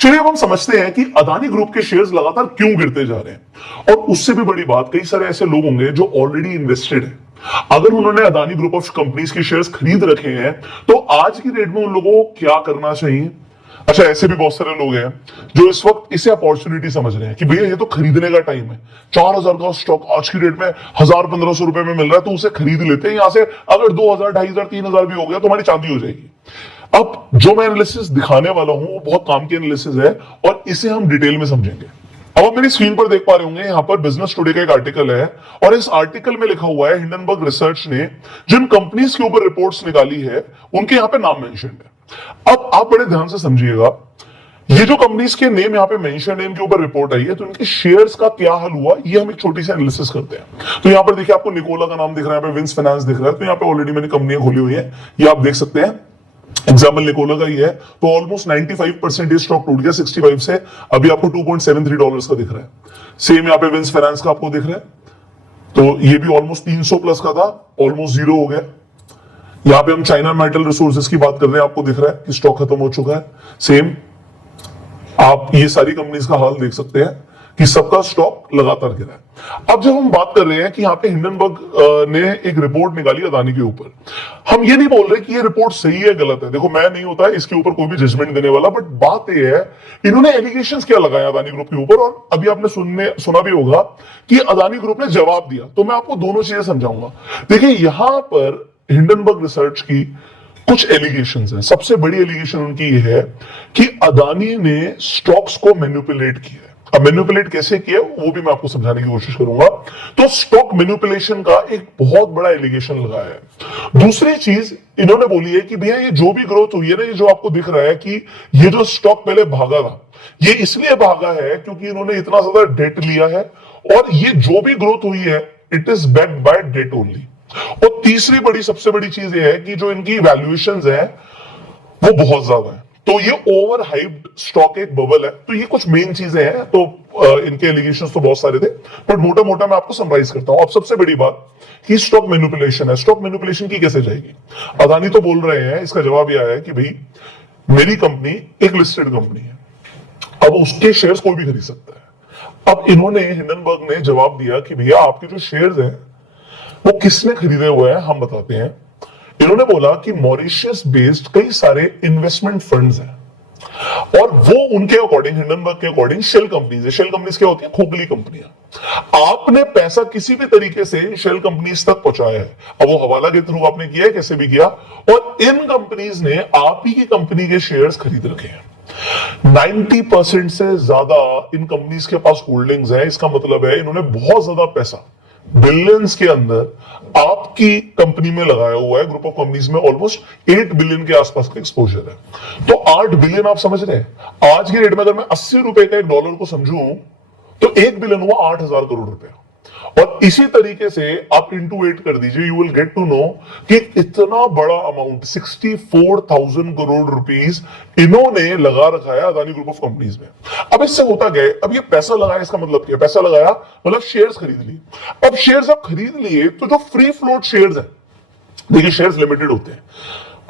चलिए अब हम समझते हैं कि अदानी ग्रुप के शेयर्स लगातार क्यों गिरते जा रहे हैं। और उससे भी बड़ी बात, कई सारे ऐसे लोग होंगे जो ऑलरेडी इन्वेस्टेड है। अगर उन्होंने अदानी ग्रुप ऑफ कंपनीज के शेयर्स खरीद रखे हैं तो आज की डेट में उन लोगों को क्या करना चाहिए। अच्छा, ऐसे भी बहुत सारे लोग हैं जो इस वक्त इसे अपॉर्चुनिटी समझ रहे हैं कि भैया ये तो खरीदने का टाइम है, 4,000 का स्टॉक आज की डेट में 1,000-1,500 रुपए में मिल रहा है तो उसे खरीद लेते हैं। यहां से अगर 2,000, 2,500, 3,000 भी हो गया तो हमारी चांदी हो जाएगी। अब जो मैं एनालिसिस दिखाने वाला हूं वो बहुत काम की एनालिसिस है और इसे हम डिटेल में समझेंगे। अब आप मेरी स्क्रीन पर देख पा रहे होंगे, यहाँ पर बिजनेस टुडे का एक आर्टिकल है और इस आर्टिकल में लिखा हुआ है हिंडनबर्ग रिसर्च ने जिन कंपनीज के ऊपर रिपोर्ट्स निकाली है उनके यहाँ पे नाम मेंशन है। अब आप बड़े ध्यान से समझिएगा, ये जो कंपनीज के नेम यहाँ पे मेंशन है, इनके ऊपर रिपोर्ट आई है, तो इनके शेयर्स का क्या हाल हुआ ये हम एक छोटी सी एनालिसिस करते हैं। तो यहाँ पर देखिए आपको निकोला का नाम दिख रहा है, यहाँ पे विंस फाइनेंस दिख रहा है, तो यहाँ पे ऑलरेडी मैंने कंपनियां खोली हुई है, ये आप देख सकते हैं। एग्जाम्पल निकोला का ही है, तो ऑलमोस्ट 95% स्टॉक टूट गया 65 से, अभी आपको $2.73 का दिख रहा है। सेम यहाँ पे विंस फाइनेंस का आपको दिख रहा है, तो ये भी ऑलमोस्ट 300 प्लस का था, ऑलमोस्ट जीरो हो गया। यहाँ पे हम चाइना मेटल रिसोर्सेज की बात कर रहे हैं, आपको दिख रहा है कि स्टॉक खत्म हो चुका है। सेम आप ये सारी कंपनीज का हाल देख सकते हैं कि सबका स्टॉक लगातार गिरा है। अब जब हम बात कर रहे हैं कि यहाँ पे हिंडनबर्ग ने एक रिपोर्ट निकाली अदानी के ऊपर, हम ये नहीं बोल रहे कि ये रिपोर्ट सही है गलत है, देखो मैं नहीं होता है इसके ऊपर कोई भी जजमेंट देने वाला, बट बात ये है इन्होंने एलिगेशंस क्या लगाया अदानी ग्रुप के ऊपर, और अभी आपने सुना भी होगा कि अदानी ग्रुप ने जवाब दिया। तो मैं आपको दोनों चीजें समझाऊंगा। देखिए यहां पर हिंडनबर्ग रिसर्च की कुछ एलिगेशंस हैं। सबसे बड़ी एलिगेशन उनकी ये है कि अदानी ने स्टॉक्स को मैनिपुलेट किया है। अब मैनिपुलेट कैसे किया वो भी मैं आपको समझाने की कोशिश करूंगा। तो स्टॉक मैनिपुलेशन का एक बहुत बड़ा एलिगेशन लगाया है। दूसरी चीज इन्होंने बोली है कि भैया ये जो भी ग्रोथ हुई है ना, ये जो आपको दिख रहा है कि ये जो स्टॉक पहले भागा था, ये इसलिए भागा है क्योंकि इन्होंने इतना ज्यादा डेट लिया है, और ये जो भी ग्रोथ हुई है it is backed by debt only. और तीसरी बड़ी सबसे बड़ी चीज ये है कि जो इनकी वैल्यूएशंस है वो बहुत ज्यादा है, तो ये ओवर हाइप्ड स्टॉक एक बबल है। तो ये कुछ मेन चीजें हैं। तो इनके एलिगेशंस तो बहुत सारे थे, बट मोटा मोटा मैं आपको समराइज करता हूं। अब सबसे बड़ी बात कि स्टॉक मैनिपुलेशन है। स्टॉक मैनिपुलेशन की कैसे जाएगी? अदानी तो बोल रहे हैं, इसका जवाब यह है कि भाई मेरी कंपनी एक लिस्टेड कंपनी है, अब उसके शेयर्स कोई भी खरीद सकता है। अब इन्होंने हिंडनबर्ग ने जवाब दिया कि भैया आपके जो शेयर्स हैं वो किसने खरीदे हुए हैं हम बताते हैं। इन्होंने बोला कि मॉरिशियस बेस्ड कई सारे इन्वेस्टमेंट फंड्स हैं और वो उनके अकॉर्डिंग, हिंडनबर्ग के अकॉर्डिंग शेल कंपनीज है। शेल कंपनीज क्या होती है? खोखली कंपनियां। आपने पैसा किसी भी तरीके से शेल कंपनीज तक पहुंचाया है, अब वो हवाला के थ्रू आपने किया है, कैसे भी किया, और इन कंपनीज ने आप ही की कंपनी के शेयर्स खरीद रखे हैं। 90% से ज्यादा इन कंपनीज के पास होल्डिंग्स है। इसका मतलब है इन्होंने बहुत ज्यादा पैसा, बिलियंस के अंदर आपकी कंपनी में लगाया हुआ है। ग्रुप ऑफ कंपनीज में ऑलमोस्ट 8 बिलियन के आसपास का एक्सपोजर है। तो 8 बिलियन आप समझ रहे हैं, आज की रेट में अगर मैं 80 रुपए का एक डॉलर को समझूं तो 1 बिलियन हुआ 8,000 करोड़ रुपए। और इसी तरीके से आप इंटू 8 कर दीजिए, you will get to know कि इतना बड़ा अमाउंट 64,000 करोड़ रुपीस इन्होंने लगा रखा है अदानी ग्रुप ऑफ कंपनीज में। अब इससे होता क्या है? अब ये पैसा लगाया, इसका मतलब क्या? पैसा लगाया मतलब शेयर्स खरीद लिए। अब शेयर्स आप खरीद लिए तो जो फ्री फ्लोट शेयर्स है, देखिए शेयर्स लिमिटेड होते हैं।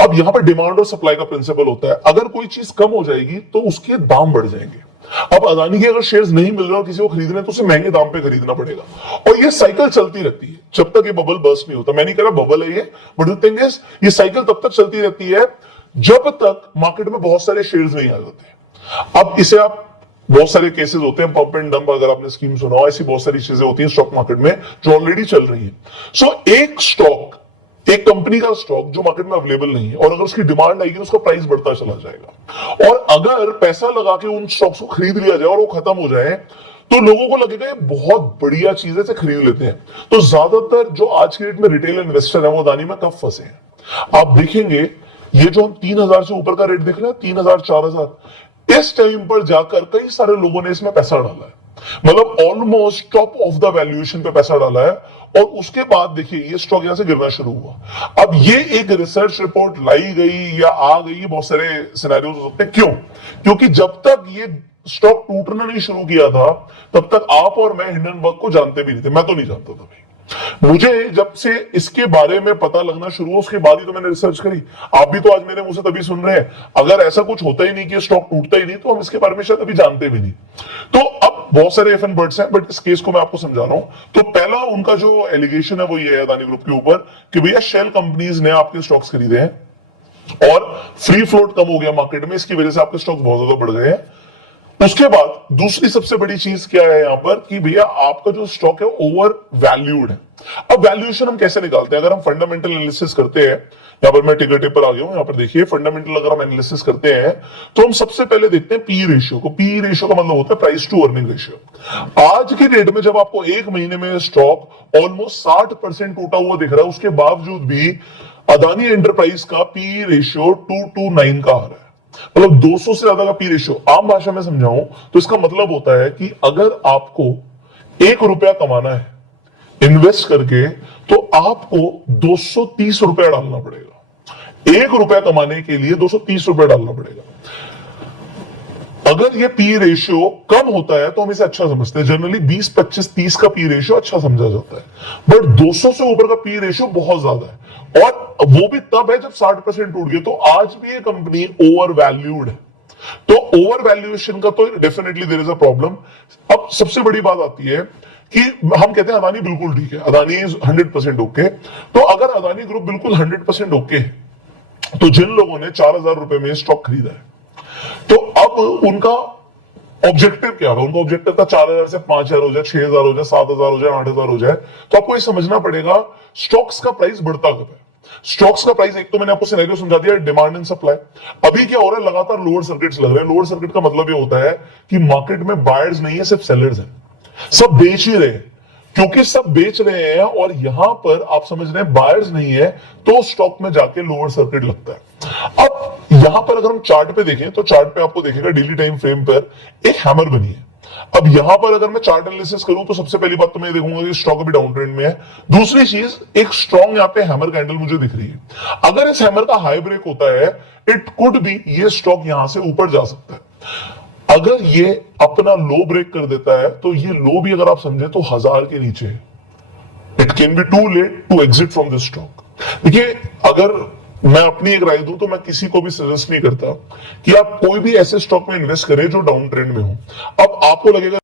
अब यहां पर डिमांड और सप्लाई का प्रिंसिपल होता है, अगर कोई चीज कम हो जाएगी तो उसके दाम बढ़ जाएंगे। अब अदानी के अगर शेयर्स नहीं मिल रहे और किसी को खरीदने तो उसे महंगे दाम पे खरीदना पड़ेगा, और ये साइकिल चलती रहती है जब तक ये बबल बर्स्ट नहीं होता। मैं नहीं कह रहा बबल है ये, बट द थिंग इज ये साइकिल तब तक चलती रहती है जब तक मार्केट में बहुत सारे शेयर्स नहीं आ जाते। अब इसे आप, बहुत सारे केसेस होते हैं, पंप एंड डंप, अगर आपने स्कीम सुना हो, ऐसी बहुत सारी चीजें होती हैं स्टॉक मार्केट में जो ऑलरेडी चल रही है। सो एक स्टॉक, एक कंपनी का स्टॉक जो मार्केट में अवेलेबल नहीं है, और अगर उसकी डिमांड आएगी तो उसका प्राइस बढ़ता चला जाएगा। और अगर पैसा लगा के उन स्टॉक्स को खरीद लिया जाए और वो खत्म हो जाए तो लोगों को लगेगा ये बहुत बढ़िया चीज है, खरीद लेते हैं। तो ज्यादातर जो आज की डेट में रिटेल इन्वेस्टर है वो अदानी में कब फंसे हैं? आप देखेंगे ये जो हम 3,000 से ऊपर का रेट दिख रहा है, 3,000, 4,000, इस टाइम पर जाकर कई सारे लोगों ने इसमें पैसा डाला है, मतलब almost top of the valuation पे पैसा डाला है। और उसके बाद देखिए ये स्टॉक यहां से गिरना शुरू हुआ। अब ये एक रिसर्च रिपोर्ट लाई गई या आ गई, बहुत सारे सिनेरियोज हो सकते हैं। क्यों? क्योंकि जब तक ये स्टॉक टूटना नहीं शुरू किया था तब तक आप और मैं हिंडनबर्ग को जानते भी नहीं थे। मैं तो नहीं जानता था भाई, मुझे जब से इसके बारे में पता लगना शुरू हुआ उसके बाद ही तो मैंने रिसर्च करी। आप भी तो आज मेरे मुंह से तभी सुन रहे हैं। अगर ऐसा कुछ होता ही नहीं कि स्टॉक टूटता ही नहीं तो हम इसके बारे में शायद अभी जानते भी नहीं। तो अब बहुत सारे इफ एंड बट्स हैं, बट इस केस को मैं आपको समझा रहा हूं। तो पहला उनका जो एलिगेशन है वो ये है अदानी ग्रुप के ऊपर कि भैया शेल कंपनीज ने आपके स्टॉक्स खरीदे हैं और फ्री फ्लोट कम हो गया मार्केट में, इसकी वजह से आपके स्टॉक्स बहुत ज्यादा बढ़ गए हैं। उसके बाद दूसरी सबसे बड़ी चीज क्या है यहां पर कि भैया आपका जो स्टॉक है ओवर वैल्यूड है। अब वैल्यूएशन हम कैसे निकालते हैं? अगर हम फंडामेंटल एनालिसिस करते हैं, यहां पर मैं टिकर टेप पर आ गया हूं, यहां पर देखिए फंडामेंटल अगर हम एनालिसिस करते हैं तो हम सबसे पहले देखते हैं पी रेशियो को। पी रेशियो का मतलब होता है प्राइस टू अर्निंग रेशियो। आज की डेट में जब आपको एक महीने में स्टॉक ऑलमोस्ट 60% टूटा हुआ दिख रहा है, उसके बावजूद भी अदानी एंटरप्राइज का पी रेशियो 229 का आ रहा है। मतलब 200 से ज्यादा का पी रेशियो। आम भाषा में समझाऊं तो इसका मतलब होता है कि अगर आपको 1 रुपया कमाना है इन्वेस्ट करके तो आपको 230 रुपया डालना पड़ेगा। 1 रुपया कमाने के लिए 230 रुपया डालना पड़ेगा। अगर ये पी रेशियो कम होता है तो हम इसे अच्छा समझते हैं। जनरली 20, 25, 30 का पी रेशियो अच्छा समझा जाता है, बट 200 से ऊपर का पी रेशियो बहुत ज्यादा है, और वो भी तब है जब 60% टूट गया। तो आज भी ये कंपनी ओवर वैल्यूड है। तो ओवर वैल्यूएशन का तो definitely there is a problem. अब सबसे बड़ी बात आती है कि हम कहते हैं अदानी बिल्कुल ठीक है, अदानी इज 100% ओके। तो अगर अदानी ग्रुप बिल्कुल 100% ओके है, तो जिन लोगों ने 4000 रुपए में स्टॉक खरीदा है, तो अब उनका ऑब्जेक्टिव क्या है? उनका ऑब्जेक्टिव था 4000 से 5000 हो जाए, 6000 हो जाए, 7000 हो जाए, 8000 हो जाए। तो आपको ये समझना पड़ेगा स्टॉक्स का प्राइस बढ़ता कब है। स्टॉक्स का प्राइस, एक तो मैंने आपको सिनेरियो समझा दिया, डिमांड एंड सप्लाई। अभी क्या हो रहा है, लगातार लोअर सर्किट्स लग रहे हैं। लोअर सर्किट का मतलब ये होता है कि मार्केट में बायर्स नहीं है, सिर्फ सेलर्स हैं। सब बेच ही रहे हैं। क्योंकि सब बेच रहे हैं और यहां पर आप समझ रहे हैं बायर्स नहीं है, तो स्टॉक में जाके लोअर सर्किट लगता है। अब यहां पर अगर हम चार्ट पे देखें तो चार्ट पे आपको देखेगा डेली टाइम फ्रेम पर एक हैमर बनी है। अब यहां पर अगर मैं चार्ट एनालिसिस करूं तो सबसे पहली बात तो मैं देखूंगा कि स्टॉक अभी डाउन ट्रेंड में है। दूसरी चीज, एक स्ट्रॉन्ग यहां पे हैमर कैंडल मुझे दिख रही है। अगर इस हैमर का हाई ब्रेक होता है, इट कुड बी ये स्टॉक यहां से ऊपर जा सकता है। अगर ये अपना लो ब्रेक कर देता है तो ये लो भी अगर आप समझे तो 1000 के नीचे है। It can be too late to exit from this stock. देखिए, अगर मैं अपनी एक राय दूं तो मैं किसी को भी सजेस्ट नहीं करता कि आप कोई भी ऐसे स्टॉक में इन्वेस्ट करें जो डाउन ट्रेंड में हो। अब आपको लगेगा